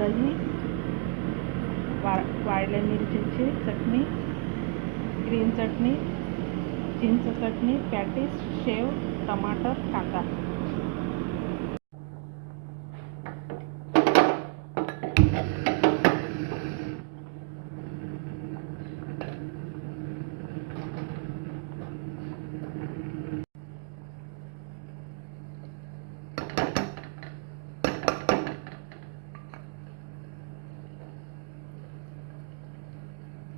दही वा वाळल्या मिरचीची चटणी ग्रीन चटणी चिंच चटणी पॅटीस शेव टमाटर कांदा.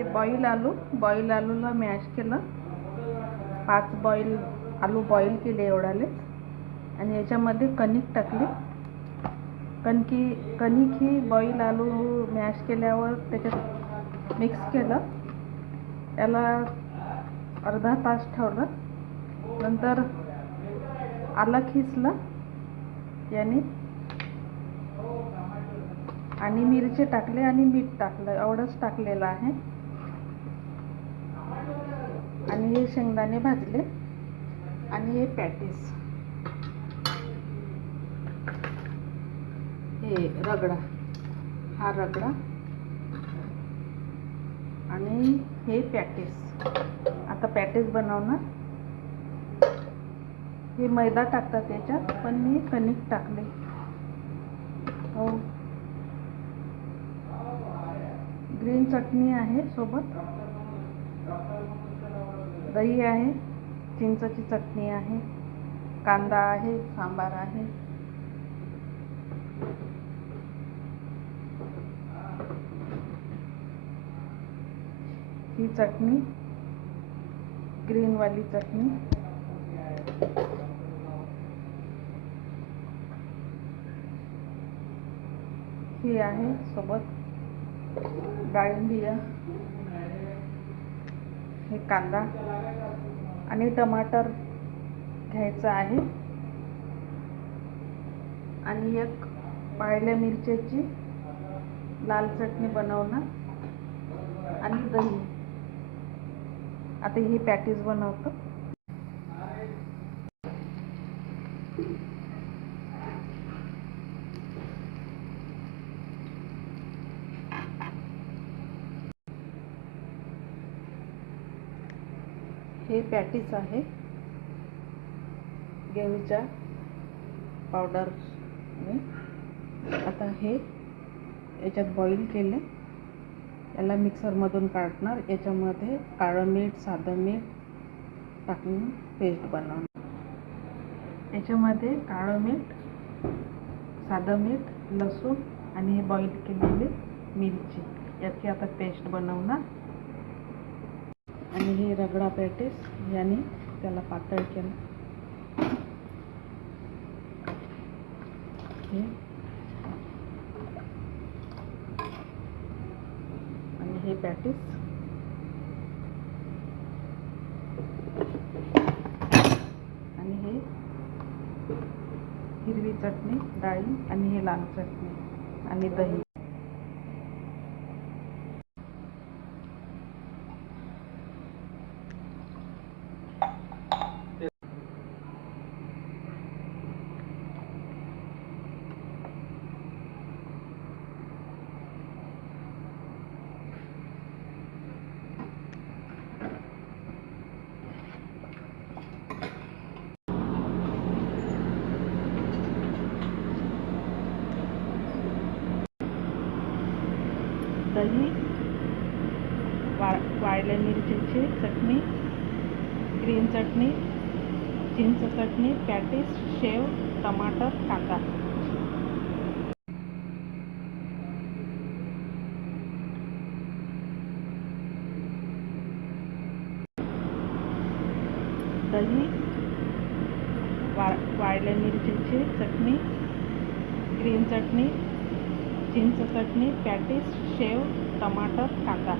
ते बॉईल आलू. बॉईल आलूला मॅश केलं. पाच बॉईल आलू बॉईल केले एवढाले. आणि याच्यामध्ये कणिक टाकली. कणकी कणिक ही बॉईल आलू मॅश केल्यावर त्याच्यात मिक्स केलं. त्याला अर्धा तास ठेवलं. नंतर आलं खिसलं. याने आणि मिरची टाकले आणि मीठ टाकलं. एवढंच टाकलेलं आहे. आणि हे शेंगदाणे भाजले. आणि हे पॅटीस. हे रगडा. हा रगडा. आणि हे पॅटीस. आता पॅटीस बनवणार. हे मैदा टाकतात याच्यात पण मी कणिक टाकले. हो. ग्रीन चटणी आहे सोबत. दही आहे चिंचची चटणी आहे कांदा आहे सांबार आहे. ही चटणी ग्रीनवाली चटणी. ही आहे सोबत डाळिंबिया हे कांदा आणि टमाटर घ्यायचं आहे. आणि एक पाळल्या मिरच्याची लाल चटणी बनवणार. आणि दही. आता ही पॅटीज बनवतो. हे पॅटीस आहे. गेहूच्या पावडरने आता हे याच्यात बॉईल केले. याला मिक्सरमधून काढणार. याच्यामध्ये काळं मीठ साधं मीठ टाकून पेस्ट बनवणार. याच्यामध्ये काळं मीठ साधं मीठ लसूण आणि हे बॉईल केलेली मिरची. याची आता पेस्ट बनवणार. आणि हे रगडा पॅटीस याने त्याला पातळ केलं. हे. आणि हे पॅटीस. आणि हे हिरवी चटणी डाळी आणि हे लाल चटणी आणि दही. दही वा वाळल्या मिरचीची चटणी ग्रीन चटणी चिंच चटणी पॅटीस शेव टमाटर कांदा. दही वा वाळल्या मिरचीची चटणी ग्रीन चटणी चिंच चटणी पॅटीस शेव टमाटर कांदा.